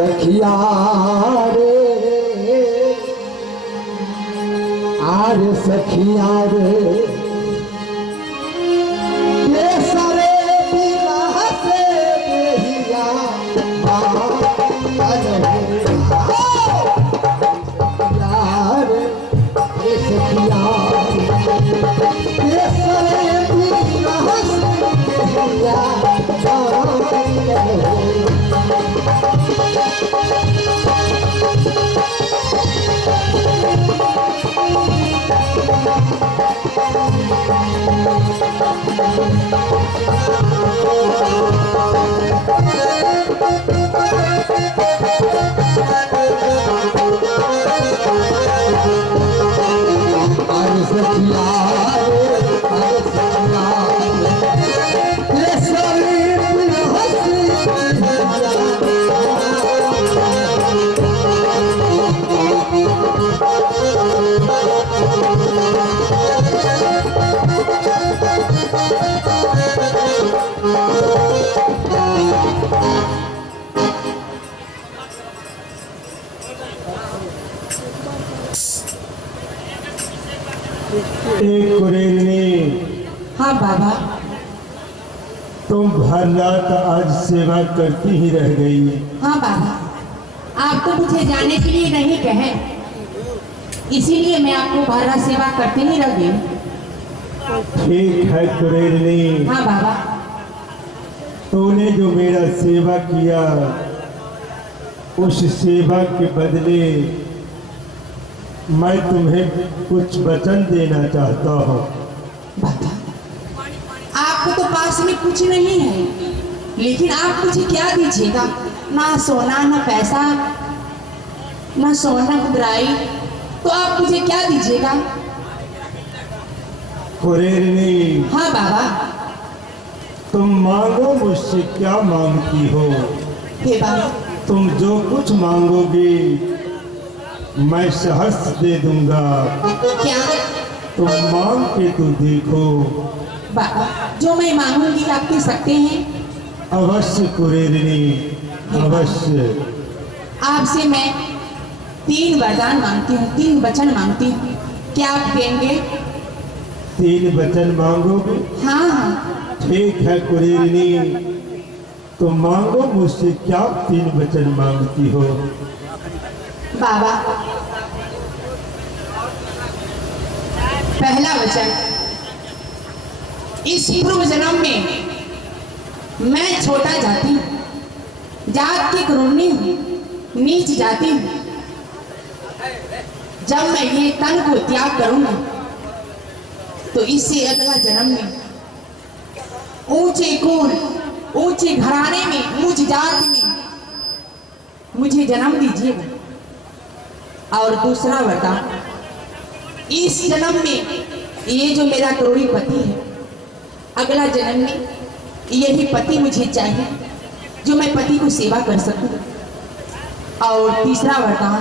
सखिया रे आर सखिया रे सरे बिरह से बेहिया यार सखिया सरे बिरह से बेहिया हाँ बाबा, तुम भर रात आज सेवा करती ही रह गई। हाँ बाबा, आप तो मुझे जाने के लिए नहीं कहे, इसीलिए मैं आपको भर रात सेवा करते ही रह गई। ठीक है कुरेरनी। हाँ बाबा, तूने जो मेरा सेवा किया उस सेवा के बदले मैं तुम्हें कुछ वचन देना चाहता हूँ। बाबा, आपको तो पास में कुछ नहीं है, लेकिन आप मुझे क्या दीजिएगा? ना सोना ना पैसा, ना सोना मुद्राई, तो आप मुझे क्या दीजिएगा? कुरेरनी। हाँ बाबा। तुम मांगो मुझसे क्या मांगती हो? हे बाबा, तुम जो कुछ मांगोगी मैं सहर्ष दे दूंगा। क्या? तुम मांग के तो देखो। बाबा, जो मैं मांगूंगी आप दे सकते हैं? अवश्य कुरेरनी, अवश्य। आपसे मैं 3 वरदान मांगती हूँ, 3 वचन मांगती हूँ, क्या आप देंगे? 3 वचन मांगोगे? हाँ हाँ। ठीक है कुरेरनी, तुम मांगो मुझसे क्या 3 वचन मांगती हो? बाबा, पहला वचन, इस पूर्व जन्म में मैं छोटा जाति हूँ, जात की क्रूरनी हूँ, नीच जाति हूँ। जब मैं ये तन को त्याग करूंगी तो इससे अगला जन्म में ऊंचे कुल, ऊंचे घराने में, ऊंच जात में मुझे जन्म दीजिएगा। और दूसरा वरदान, इस जन्म में ये जो मेरा क्रोड़ी पति है, अगला जन्म में यही पति मुझे चाहिए जो मैं पति को सेवा कर सकूं। और तीसरा वरदान,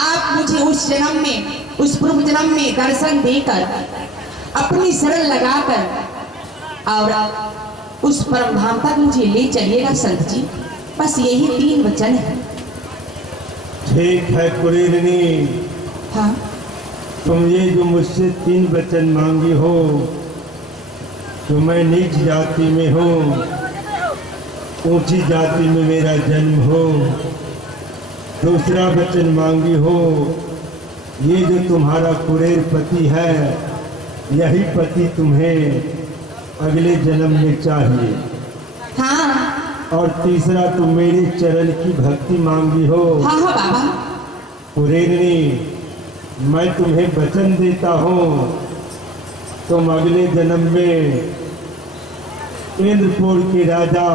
आप मुझे उस जन्म में, उस पूर्व जन्म में दर्शन देकर अपनी शरण लगाकर और उस परम धाम तक मुझे ले चलिएगा संत जी। बस यही 3 वचन है। ठीक है कुरेरनी। हाँ। तुम ये जो मुझसे 3 वचन मांगी हो, तो मैं नीच जाति में हूँ, ऊंची जाति में मेरा जन्म हो। दूसरा वचन मांगी हो, ये जो तुम्हारा कुरेर पति है, यही पति तुम्हें अगले जन्म में चाहिए। हाँ। और तीसरा तुम मेरे चरण की भक्ति मांगी हो। हाँ हाँ बाबा। कुरेरनी, मैं तुम्हें वचन देता हूँ, तुम अगले जन्म में इंद्रपुर के राजा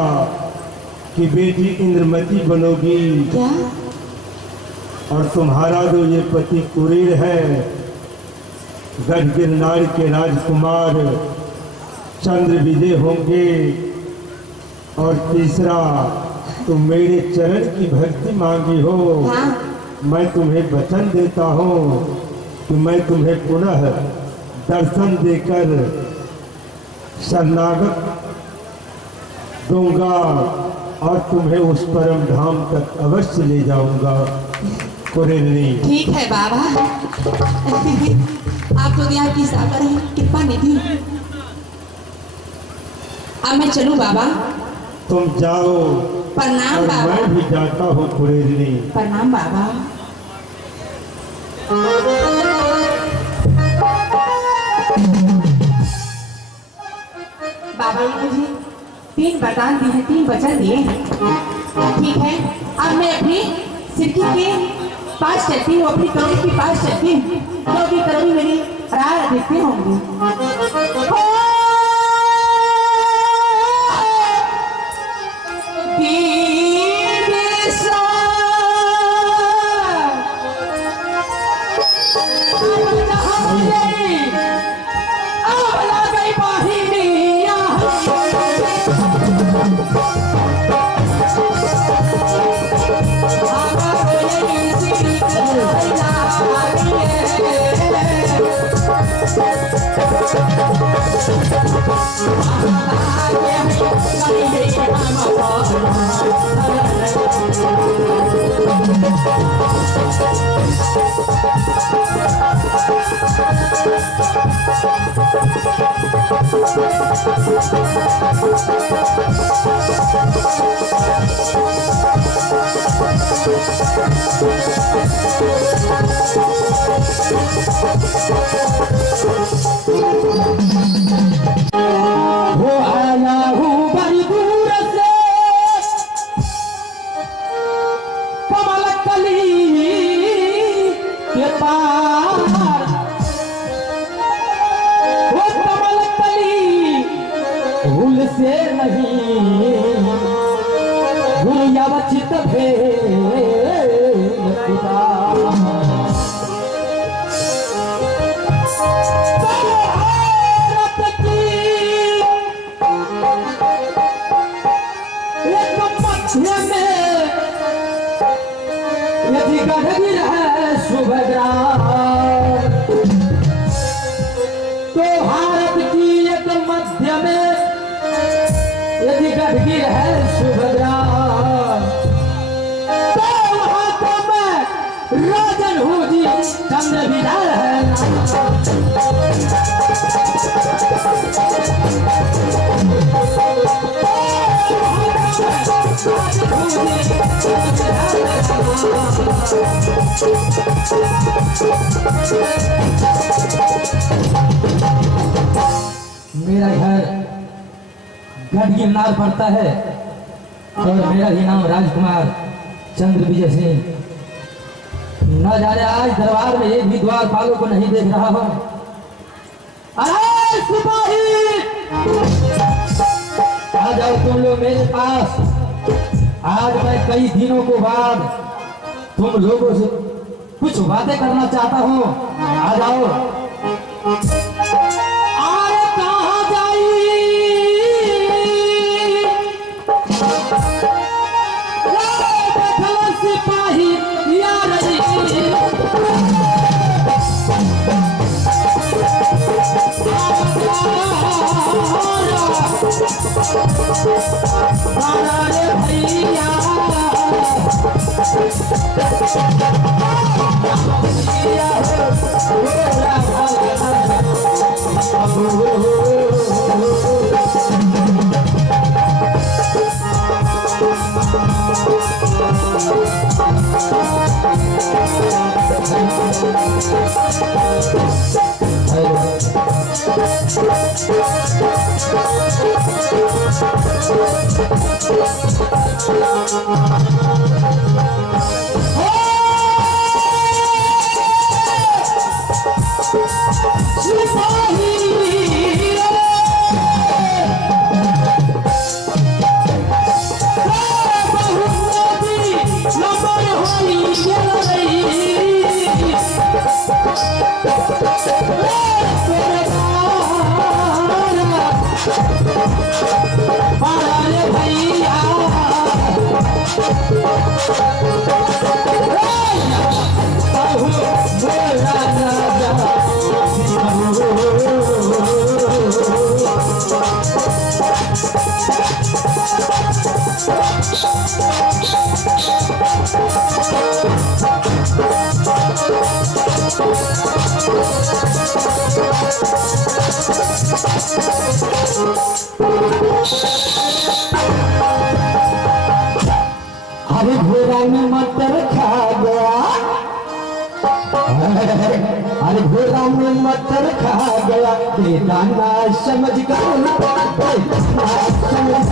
की बेटी इंद्रमती बनोगी। क्या? और तुम्हारा जो ये पति कुरेर है, गढ़ गिरनार के राजकुमार चंद्र विजय होंगे। और तीसरा, तुम मेरे चरण की भक्ति मांगी हो। हाँ। मैं तुम्हें वचन देता हूँ कि मैं तुम्हें पुनः दर्शन देकर शरणागत दूंगा। और तुम्हें उस परम धाम तक अवश्य ले जाऊंगा कुरेलनी। ठीक है बाबा। आप तो दया की सागर है, कृपा निधि। अब मैं चलूं बाबा? तुम जाओ। प्रणाम और बाबा। मैं भी जाता हूँ कुरेलनी। प्रणाम बाबा। बाबा ने मुझे 3 वरदान दिए हैं, 3 वचन दिए हैं। ठीक है, अब मैं अपनी सिरकी के पास चलती हूँ, अपनी करोड़ी के पास चलती हूँ, क्योंकि करोड़ी मेरी राह देखते होंगे। वो आया हूँ बड़ी दूर से कमल कली के पार। वो कमल कली फूल से नहीं गुरुयावचित भेद पिता। यदि गढ़गिर है सुभद्रा तो भारत की एक मध्य में, यदि गढ़गिर है सुभद्रा तो वहां तो मैं राजन हूँ जी, चंद्र विजय है। मेरा घर गढ़गिर नार पड़ता है और मेरा ही नाम राजकुमार चंद्र विजय सिंह। न जाने आज दरबार में एक भी द्वारपालों को नहीं देख रहा हूँ। अरे सिपाही, आ जाओ तुम लोग मेरे पास। आज मैं कई दिनों को बाद तुम लोगों से कुछ बातें करना चाहता हूँ। आ जाओ। अरे कहाँ जाई सिपाही यार भैया अरे घोड़ा में मटर खा गया, अरे घोड़ा में मटर खा गया, बेदाना समझ कर समझ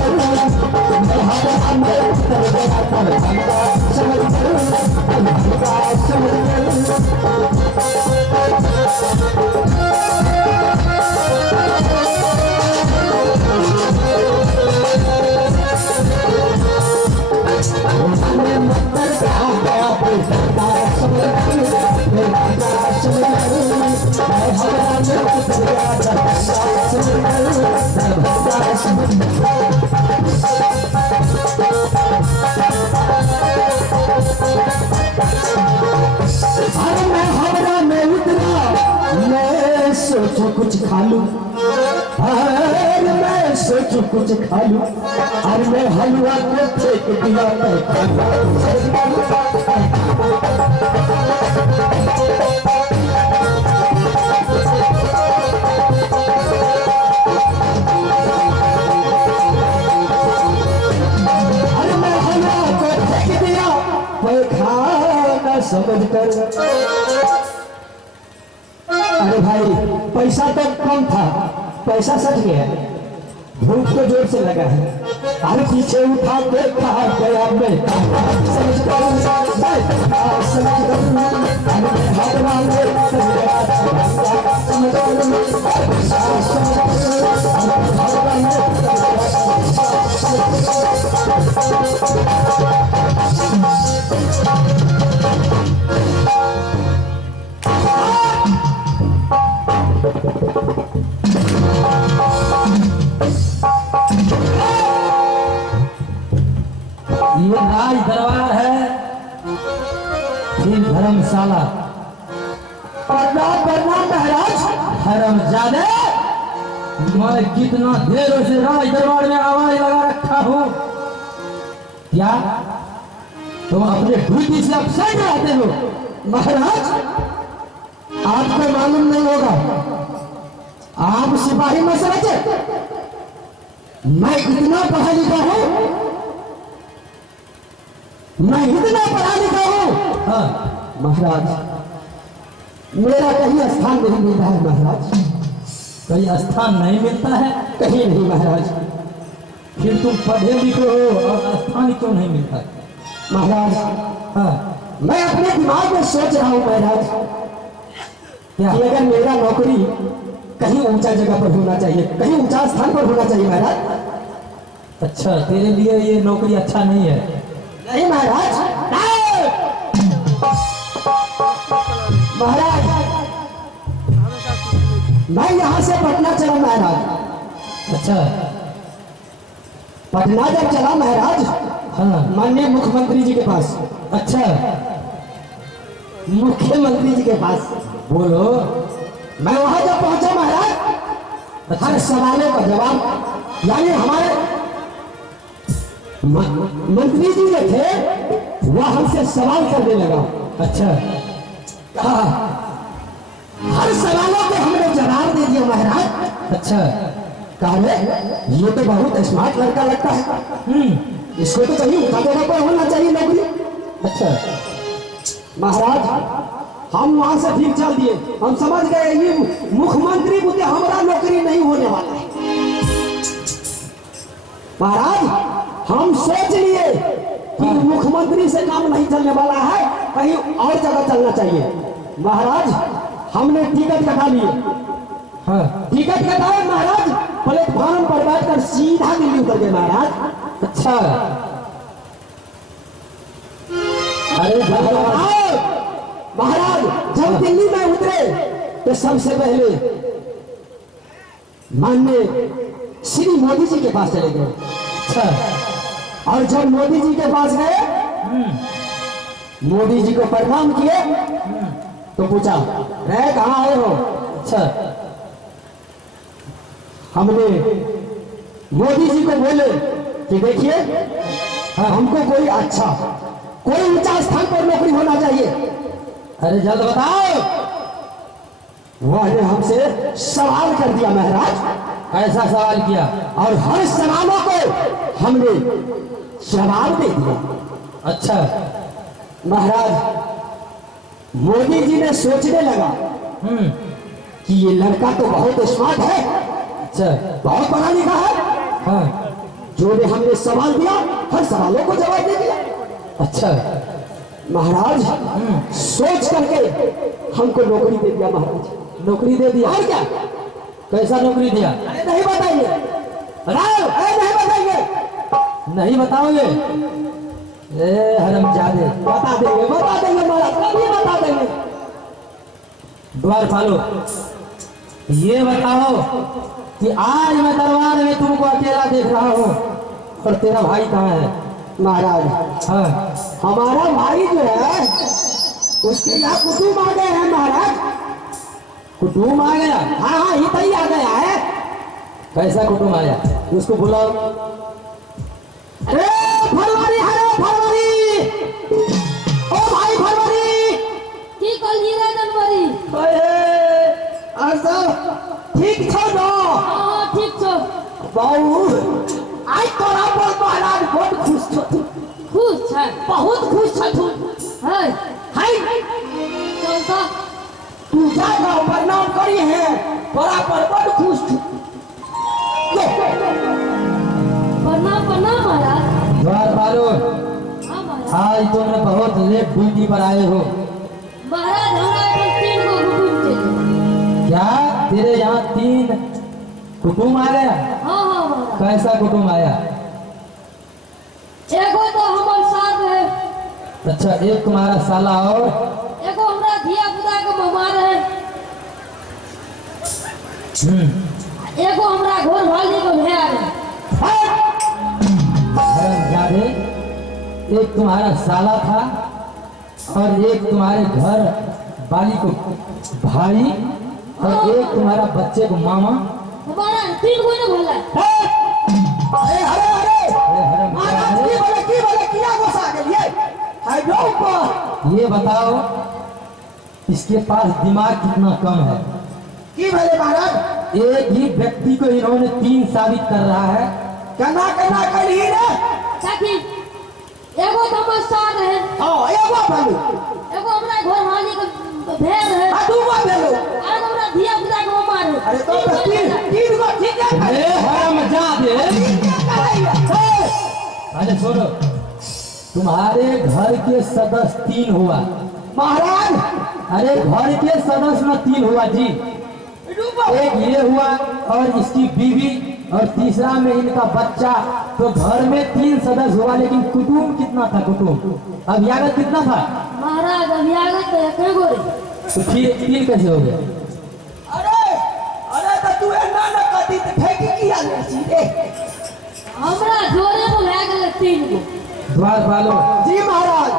अरे मैं हवड़ा में उतरा, मैं सोचो कुछ खा लूं, अरे मैं सोचो कुछ खा लूं, अरे मैं हलवा को फेंक दिया समझ कर। अरे भाई पैसा तो कम था, पैसा सट गया, भूख तो जोर से लगा है, अरे पीछे उठा के खा गया मैं समझ कर, समझ ये राज दरबार है, फिर धर्मशाला। प्रणाम प्रणाम महाराज। हरामजादे, मैं कितना देर से राज दरबार में आवाज लगा रखा हूँ, क्या तुम अपने ड्यूटी से अपसेट रहते हो? महाराज आपको मालूम नहीं होगा, आप सिपाही में समझे, मैं इतना पढ़ा लिखा हूँ, मैं इतना पढ़ा लिखा हूँ। हाँ महाराज, मेरा कहीं स्थान नहीं मिलता है महाराज। कहीं स्थान नहीं मिलता है? कहीं नहीं महाराज। फिर तुम पढ़े लिखे हो और स्थान क्यों नहीं मिलता महाराज? हाँ मैं अपने दिमाग में सोच रहा हूँ महाराज, क्या कि अगर मेरा नौकरी कहीं ऊंचा जगह पर होना चाहिए, कहीं ऊंचा स्थान पर होना चाहिए महाराज। अच्छा, तेरे लिए ये नौकरी अच्छा नहीं है? नहीं महाराज, महाराज मैं यहाँ से पटना चला महाराज। अच्छा, पटना जब चला महाराज, हाँ माननीय मुख्यमंत्री जी के पास। अच्छा, मुख्यमंत्री जी के पास बोलो। मैं वहां जब पहुंचा महाराज, हर सवालों का जवाब, यानी हमारे मंत्री जी जो थे वह हमसे सवाल करने लगा। अच्छा, कहा हर सवालों के हमने जवाब दे दिया महाराज। अच्छा, कहा ये तो बहुत स्मार्ट लड़का लगता है, इसको तो कहीं उठा देना पर होना चाहिए नौकरी। अच्छा महाराज, हम वहां से फिर चल दिए, हम समझ गए ये मुख्यमंत्री बुद्धि हमारा नौकरी नहीं होने वाला है। महाराज हम सोच लिए कि मुख्यमंत्री से काम नहीं चलने वाला है, कहीं और जगह चलना चाहिए। महाराज हमने टिकट कटा लिए। हाँ टिकट कटाए महाराज, प्लेटफॉर्म पर बैठकर सीधा दिल्ली उतर गए महाराज। अच्छा, अरे महाराज जब दिल्ली में उतरे तो सबसे पहले माननीय श्री मोदी जी के पास चले गए। अच्छा, और जब मोदी जी के पास गए, मोदी जी को प्रणाम किए तो पूछा, रे कहाँ आए हो? अच्छा, हमने मोदी जी को बोले कि देखिए हमको कोई अच्छा, कोई ऊंचा स्थान पर नौकरी होना चाहिए। अरे जल्द बताओ। वह ने हमसे सवाल कर दिया महाराज, ऐसा सवाल किया? और हर सवालों को हमने जवाब दे दिया। अच्छा। महाराज, मोदी जी ने सोचने लगा कि ये लड़का तो बहुत स्मार्ट है, अच्छा। बहुत पढ़ा लिखा है। हाँ। जो ने हमने सवाल दिया हर सवालों को जवाब दे दिया। अच्छा। महाराज, सोच करके हमको नौकरी दे दिया महाराज। नौकरी दे दिया? और क्या? कैसा नौकरी दिया? अरे नहीं बताएंगे, नहीं बताएंगे। नहीं बताओगे? ए हरामजादे। बता देंगे महाराज, कभी बता देंगे। द्वारपालो, ये बताओ कि आज मैं दरबार में तुमको अकेला देख रहा हूँ और तेरा भाई कहाँ है? महाराज, हाँ। हमारा भाई जो है उसके यहाँ कुटुंब आ गए हैं महाराज। कुटुंब आ गया? हाँ हाँ, ही आ गया है। कैसा कुटुंब आया? उसको बुलाओ। ए फरवरी, हेलो फरवरी, ओ भाई फरवरी। की कलिए रे जनवरी? और सब ठीक छो न? हाँ ठीक छो। बाबू, आज तोरा पर महाराज बहुत खुश छो। खुश है? बहुत खुश छो तू। है हाय, चलता तू जाएगा प्रणाम करी है, तोरा पर बहुत खुश छो। प्रणाम प्रणाम महाराज। द्वारपालो, हाँ महाराज। आज तुम बहुत लेट ड्यूटी पर आए हो। महाराज हमरा यहाँ 3 गो कुटुंब थे। क्या तेरे यहाँ 3 कुटुंब आ गया? हाँ हाँ महाराज। कैसा कुटुंब आया? एगो तो हमर साथ है, अच्छा, एक तुम्हारा साला और एगो हमरा धिया पुता के बीमार है, एगो हमरा घर वाली को भेड़ है। हरामजादे, एक तुम्हारा साला था और एक तुम्हारे घर वाली को भाई और एक तुम्हारा बच्चे को मामा। हमारा 3 गो ने भला। अरे अरे अरे महाराज, हरामजादे, की बोले किया गोसा के लिए? हाय डॉक्टर, ये बताओ इसके पास दिमाग कितना कम है? की बोले महाराज? एक ही व्यक्ति को इन्होंने 3 साबित कर रहा है। कना कना करी रे। साथी एगो तो हमर साथ है, हां, एगो बोलू, एगो हमरा घर वाली को भेड़ है, आ दूगो बोलू। और हमरा धिया पुता के बीमार है। अरे तो तीन गो ठीक है। ए हरामजादे, अरे सुनो, तुम्हारे घर के सदस्य 3 हुआ महाराज। अरे घर के सदस्य में 3 हुआ जी। एक ये हुआ और इसकी बीवी और तीसरा में इनका बच्चा। तो घर में 3 सदस्य हुआ, लेकिन कुटुंब कितना था? कुटुंब अभियागत कितना था? महाराज अभियागत एक गो रे। तो फिर 3 कैसे हो गए? अरे अरे तो तू एना न कदी त फेंकी किया ले रे? हमरा जोरे में भए गेल 3 गो। द्वारपालो जी महाराज।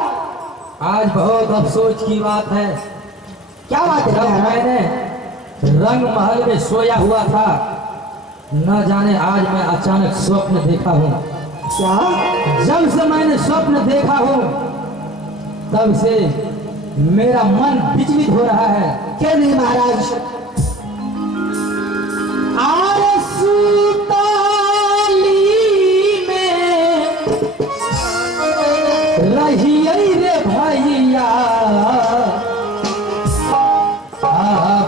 आज बहुत अफसोस की बात है। क्या बात है जब महाराज? मैंने रंग महल में सोया हुआ था, न जाने आज मैं अचानक स्वप्न देखा हूँ। क्या? जब से मैंने स्वप्न देखा हूँ तब से मेरा मन विचलित हो रहा है। क्या नहीं महाराज? आरे सुताली में रहियई रे भैया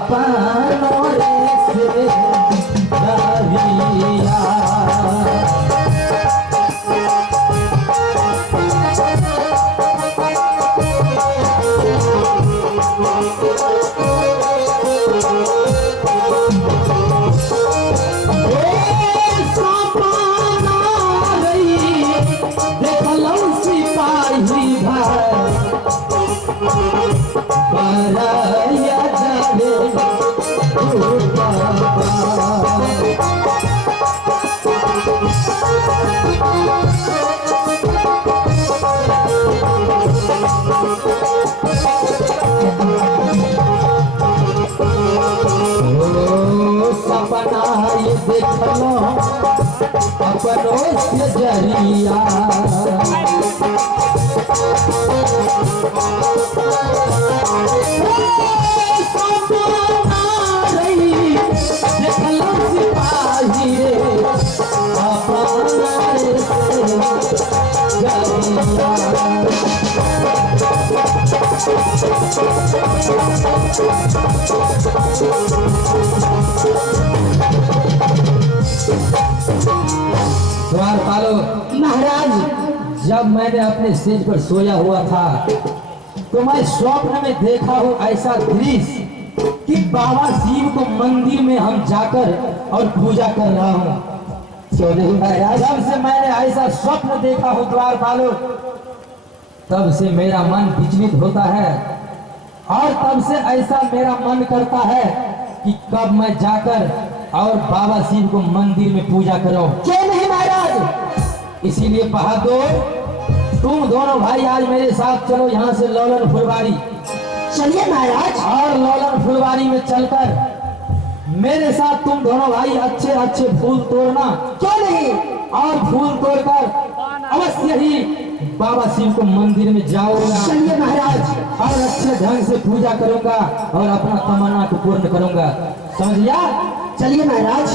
अपनों से रहिया। सपना ये देखलो अपनों से जरिया। सपना द्वारपालो महाराज, जब मैंने अपने सेज पर सोया हुआ था तो मैं स्वप्न में देखा हूँ ऐसा दृश्य कि बाबा शिव को मंदिर में हम जाकर और पूजा कर रहा हूँ। क्यों नहीं महाराज? जब से मैंने ऐसा स्वप्न देखा हो द्वारपालो, तब से मेरा मन विचलित होता है और तब से ऐसा मेरा मन करता है कि कब मैं जाकर और बाबा शिव को मंदिर में पूजा करूं। क्यों नहीं महाराज? इसीलिए बहादुर, तुम दोनों भाई आज मेरे साथ चलो यहाँ से लौलन फुलवारी, चलिए महाराज। और लौलन फुलवारी में चलकर मेरे साथ तुम दोनों भाई अच्छे अच्छे फूल तोड़ना। क्यों नहीं? और फूल तोड़कर अवश्य ही बाबा शिव को मंदिर में जाऊंगा चलिए महाराज। और अच्छे ढंग से पूजा करूंगा और अपना तमन्ना को पूर्ण करूंगा। समझ लिया? चलिए महाराज।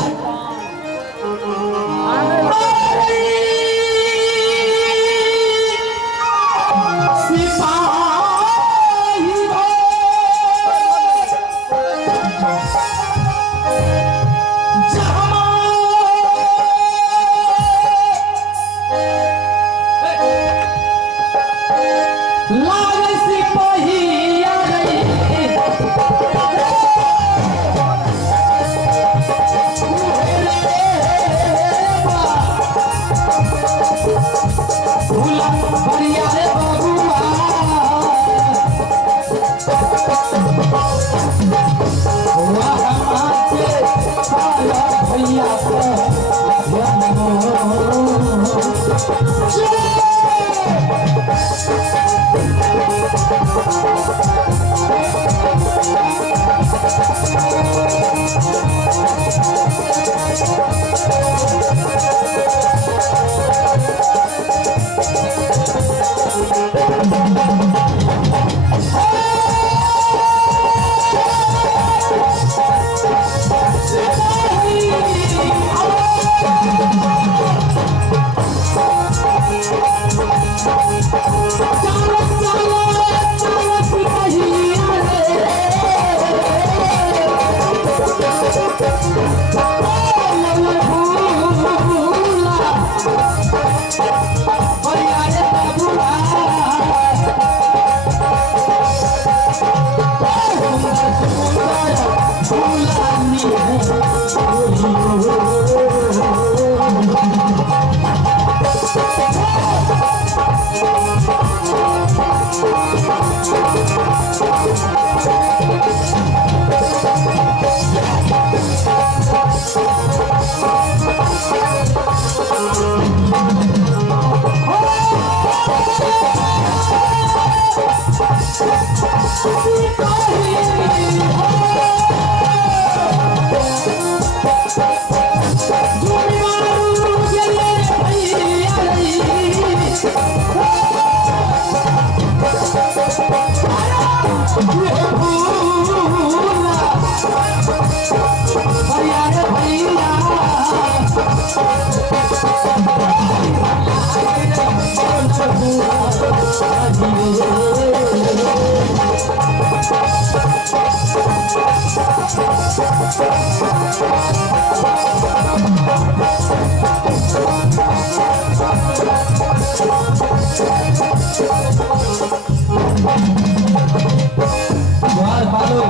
द्वारपालो,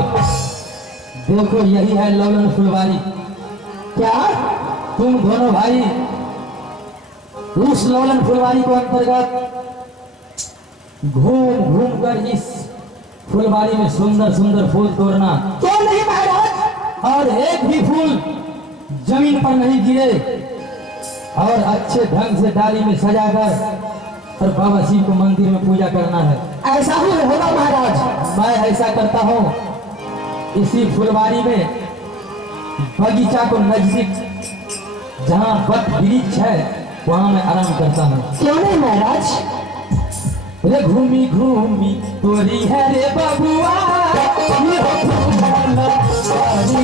देखो यही है लौलन फुलवारी। क्या? तुम दोनों भाई उस लौलन फुलवारी को अंतर्गत घूम घूम कर इस फुलवारी में सुंदर सुंदर फूल तोड़ना। क्यों नहीं महाराज? और एक भी फूल जमीन पर नहीं गिरे और अच्छे ढंग से डाली में सजाकर और बाबा शिव को मंदिर में पूजा करना है। ऐसा ही होगा महाराज। मैं ऐसा करता हूँ, इसी फुलवारी में बगीचा को नजदीक जहाँ वट वृक्ष है वहाँ मैं आराम करता हूँ। क्यों नहीं महाराज? रे घूमी घूमी तोरी है रे बबुआ, ये हो फूल वाली